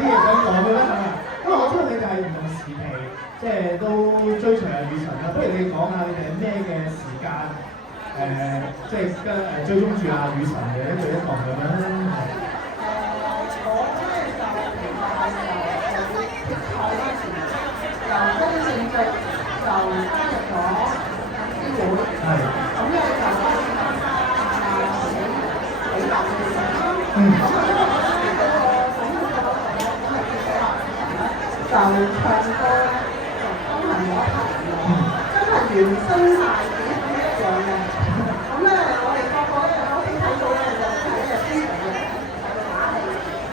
啲嘢想講嘅咩？係咪？因為我知道你哋係唔同時期，即係都追隨阿雨神啦。不如你講下你哋係咩嘅時間即係追蹤住阿雨神嘅一舉一動咁樣咧？我咧就其實係決賽嗰時，由公正隊就加入咗啲會，咁咧就參加比較嘅時候，咁因為我哋個總決賽嗰度咧，咁係結果話就唱歌咧，就真係冇得彈嘅，真係原聲帶幾乎一樣嘅。咁咧，我哋個個咧喺屋企睇到咧，就真係咧非常嘅喺度打氣，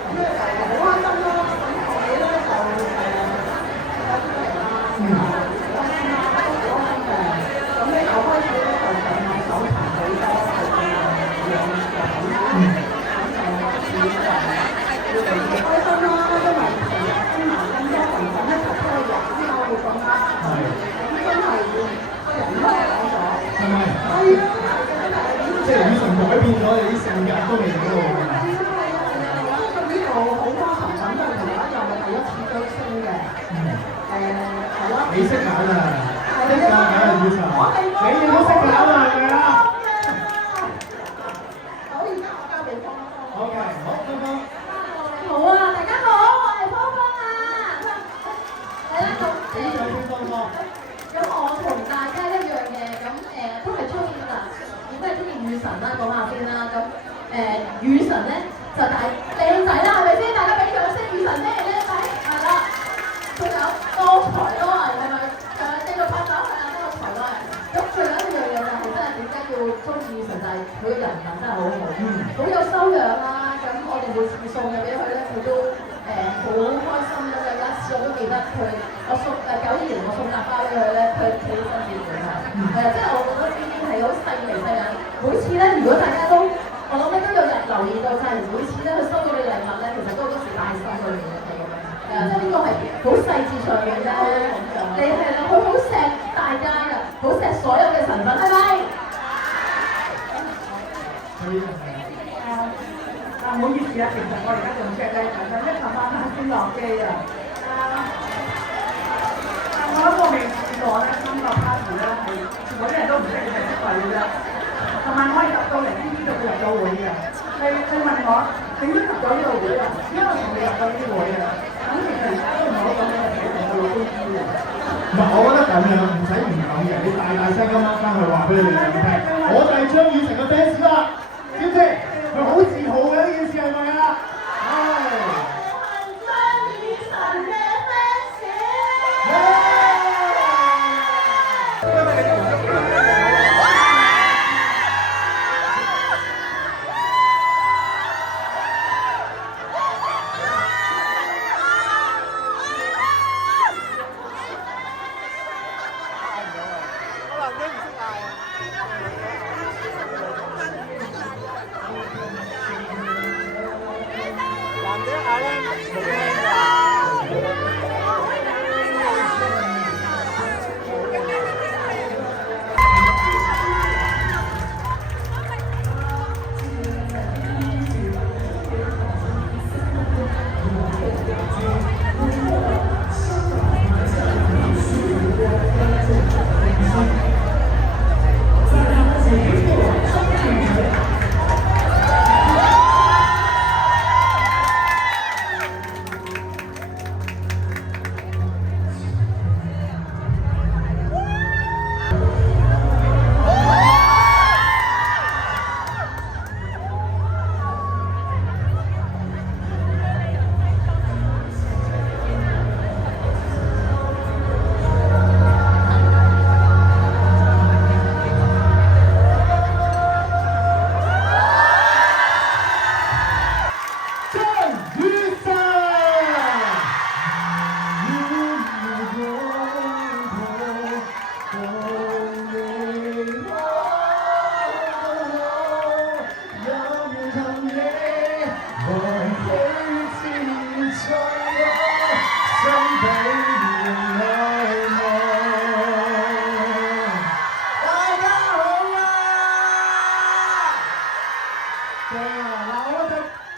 咁咧就好開心啦。咁後尾咧就有啲嚟啦，好開心啦，都好開心嘅。咁咧又開始咧就上網搜尋好多係咁樣嘅品啦，咁就開始就越嚟越開心啦，因為成日跟埋咁多朋友一齊出去玩啊，會咁啦。咁真係個人都講咗。係咪？係啊。即係雨神改變咗你啲性格都未到喎。係啊，因為呢度好多神品都係同我一樣嘅第一次追星嘅。係咯。你識揀啊？識揀雨神。你哋都識揀啊？係咪啊？好，而家我交俾芳芳。OK，好，芳芳。好啊，大家好，我係芳芳啊。係啦，咁我同大家一樣嘅，咁都係中意嗱，都係中意雨神啦，講下先啦。咁雨神咧就大靚仔啦，係咪先？大家俾掌聲，雨神咩靚仔？係啦。仲有多才多藝，係咪？繼續拍手係啊，多才多藝。咁最緊要一樣嘢就係真係點解要中意雨神，就係佢嘅人品真係好好，好有修養啦。咁我哋每次送嘅俾佢咧，佢都好開心咁樣。有一次我都記得佢，我送92年我送夾包俾佢咧，佢企起身接佢係，即係我覺得呢啲係好細微細眼。每次咧，如果大家都我諗咧都有人留意到，就係每次咧佢收到你禮物咧，其實都好多時帶心裏面嘅咁樣。即係呢個係好細節上面啫。你係啦，佢好錫大家㗎，好錫所有嘅神品，係咪？唔好意思啊，其實我而家仲 check 緊，因為琴晚先落機啊。我諗我未試過咧，今個 party 咧係全部啲人都唔識嘅，係識佢嘅啫。琴晚我係入到嚟先知道佢入到會嘅。你問我點樣入到呢個會啊？因為我從未入過呢啲會嘅。咁其實而家都唔好講嘅，其實我老公知嘅。唔係，我覺得咁樣唔使唔講嘅，你大聲咁樣翻去話俾你哋聽，我就係張雨神嘅 fans 啦，知唔知？佢好自豪嘅呢件事係咪啊？係。我係張雨神嘅 fans。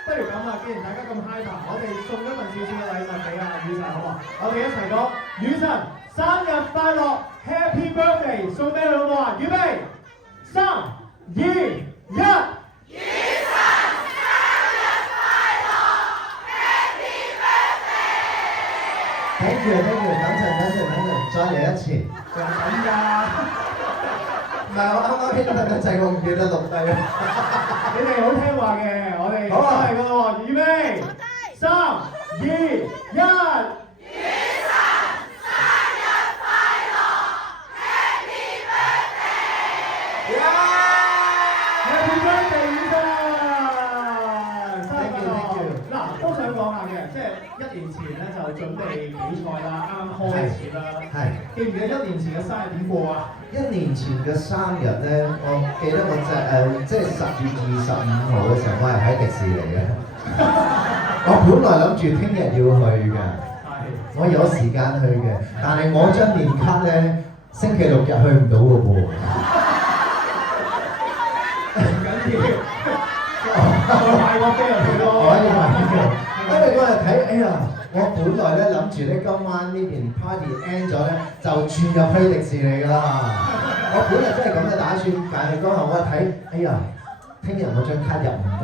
不如咁啦，既然大家咁 high 爬，我哋送一份少少嘅禮物俾阿雨神，好嘛？我哋一齊講雨神生日快樂 ，Happy Birthday， 送俾你好唔好啊？預備，3、2、1。Thank you，再嚟一次。仲咁㗎？唔係我啱啱興奮得滯，我唔記得錄低啦。你哋好聽話嘅，我哋好啊嚟㗎咯喎，預備，3、2、1。Happy birthday， 雨神！生日快樂！嗱，都想講下嘅，即係1年前咧就準備比賽啦，啱啱開始啦。係。記唔記得1年前嘅生日點過啊1年前嘅生日咧，我記得我即係10月25號嘅時候，我係喺迪士尼嘅。我本來諗住聽日要去嘅，我有時間去嘅，但係我張年卡咧星期6日去唔到嘅噃。唔緊要，我買個飛入去咯。可以買嘅，因為嗰日睇，哎呀，我本來咧諗住咧今晚呢邊 party end 咗咧，就轉入去迪士尼㗎啦。我本來真係咁嘅打算，但係嗰日我一睇，哎呀，聽日我張卡入唔到，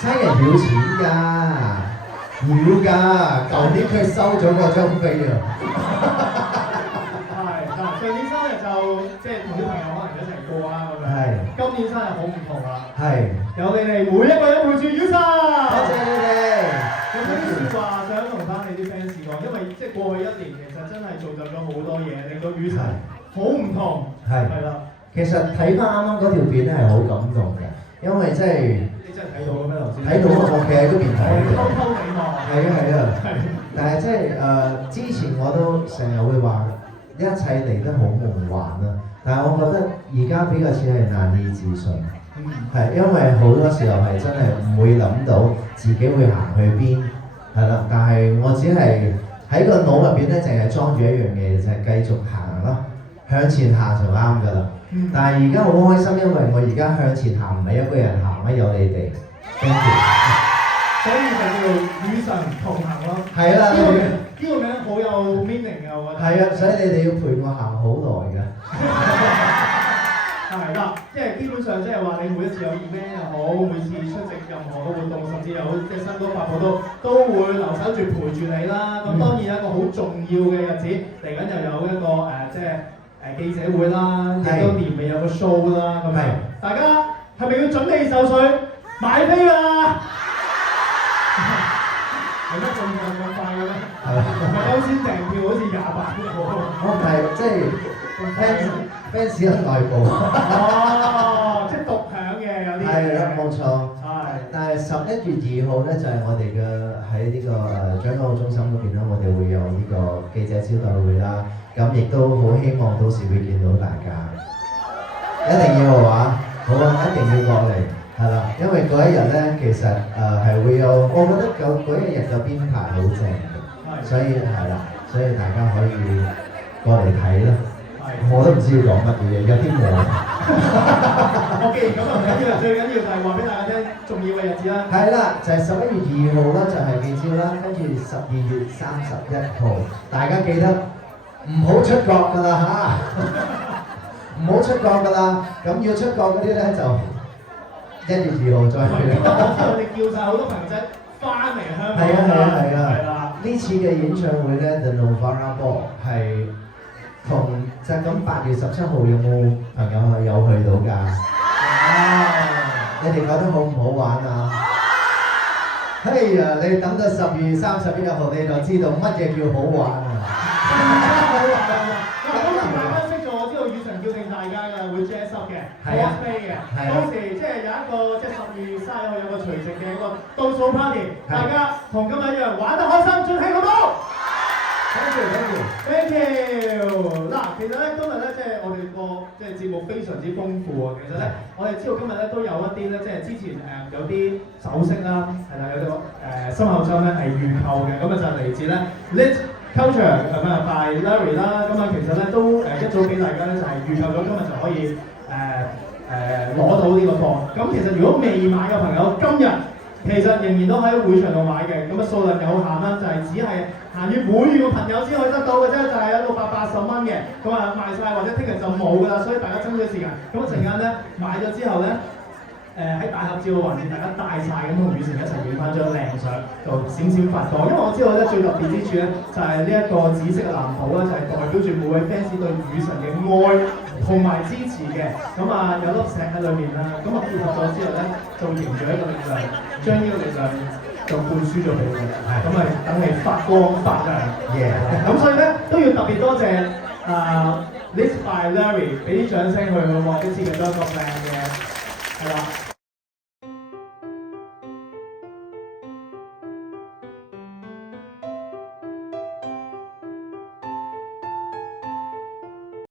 生日要錢㗎，要㗎，舊年佢收咗我張飛啊。係嗱，上年生日就即係同啲朋友可能一齊過啊咁樣。係。今年生日好唔同啦。係。有你哋每一個人陪住雨神。多謝你哋。有冇啲説話想同翻你啲 fans 講？因為即係過去1年其實真係造就咗好多嘢，令到雨神好唔同。係啦。其實睇翻啱啱嗰條片咧係好感動嘅，因為即係你真係睇到嘅咩頭先？睇到我企喺嗰邊睇嘅。偷偷地望。係啊係啊。但係即係之前我都成日會話一切嚟得好夢幻啦，但係我覺得而家比較似係難以置信。係因為好多時候係真係唔會諗到自己會行去邊，係啦。但係我只係喺個腦入邊咧，淨係裝住一樣嘢，就係繼續行咯，向前行就啱㗎啦。但係而家好開心，因為我而家向前行唔係一個人行啦，有你哋。Thank you。所以就叫與神同行咯。係啦。呢個名好有 meaning 嘅，我覺得。係啊，所以你哋要陪我行好耐㗎。係啦，即係基本上即係話你每一次有 event 又好，每次出席任何嘅活動，甚至有即係新歌發布都會留守住陪住你啦。咁當然有一個好重要嘅日子嚟緊，又有一個即係記者會啦，亦都年尾有個 show 啦。咁大家係咪要準備就緒買飛啊？係咩咁快嘅咩？係咪優先訂票好似28號？我唔係即係 fans 喺內部。哦，即係獨享嘅有啲。係啦，冇錯。係。但係11月2號咧就係我哋嘅喺呢個獎項中心嗰邊啦，我哋會有呢個記者招待會啦。咁亦都好希望到時會見到大家。一定要嘅話，好啊，一定要過嚟。係啦，因為嗰一日咧，其實係會有，我覺得嗰一日嘅編排好正嘅，所以係啦，所以大家可以過嚟睇啦。我都唔知要講乜嘢，有啲悶。我既然咁就唔緊要啦，最緊要就係話俾大家聽重要嘅日子啦。係啦，就係11月2號啦，就係記招啦，跟住12月31號，大家記得唔好出國㗎啦嚇，唔好出國㗎啦，咁要出國嗰啲咧就1月2號再去啦。我哋叫晒好多朋友仔翻嚟香港。係啊，呢次嘅演唱會咧 The Novara Ball 係同就咁8月17號有冇朋友有去到㗎？你哋覺得好唔好玩啊？嘿呀，你等到10月31號你就知道乜嘢叫好玩啊！好玩啊！嗱，當時大家識咗，我知道雨神叫定大家㗎，會 jazz up 嘅 cosplay 嘅。到時即係有一個即係12月30號有個除夕嘅一個倒數 party， 大家同今日一樣玩得開心，盡興好唔好？Thank you。嗱，其實咧今日咧即係我哋個即係節目非常之豐富啊！其實咧，我哋知道今日咧都有一啲咧，即係之前有啲首飾啦，係啦，有啲心口裝咧係預購嘅，咁啊就嚟自咧 Lit Culture 咁啊 by Larry 啦，咁啊其實咧都一早俾大家咧就係預購咗，今日就可以攞到呢個貨。咁其實如果未買嘅朋友，今日其實仍然都喺會場度買嘅，咁啊數量有限啦，就係只係限於會員嘅朋友先可以得到嘅啫，就係有680蚊嘅，咁啊賣晒或者聽日就冇㗎啦，所以大家爭取時間。咁一陣間咧買咗之後咧，喺大合照嘅環節，大家戴晒咁同雨神一齊影翻張靚相，就閃閃發光。因為我知道咧最特別之處咧，就係呢一個紫色嘅藍圖啦，就係代表住每位 fans 對雨神嘅愛同埋支持嘅。咁啊有粒石喺裏面啦，咁啊結合咗之後咧，就凝聚一個力量，將呢個力量就灌輸咗俾佢，咁啊等你發光發亮。咁所以咧都要特別多謝Liz by Larry，俾啲掌聲佢好喎，呢次嘅多一個靚嘅係啦。